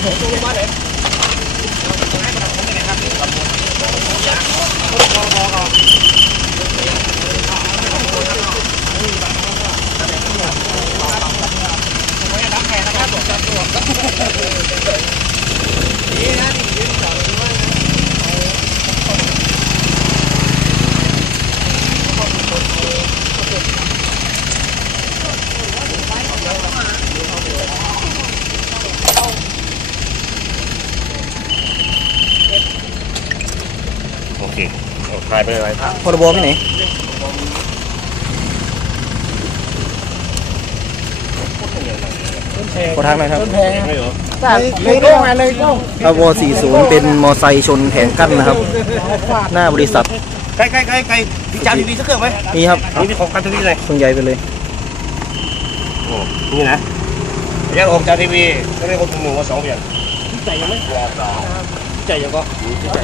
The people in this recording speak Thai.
งนอกโอ เคเอาถ่ายไปเลยครับพรบที่ไหนขอทางหน่อยครับไม่เหรอเลยโก้งเลยโก้งอว40 เป็นมอไซค์ชนแผงกั้นนะครับ หน้าบริษัทใกล้ใกล้ใกล้ใกล้พี่จานดีๆสักเครื่องไหมนี่ครับนี่พี่ของกันทีวีเลยเครื่องใหญ่ไปเลยโอ้นี่นะยังออกจากทีวีก็ได้คนหนึ่งว่าสองเพียงใจยังไหม ใจยังก็ใจ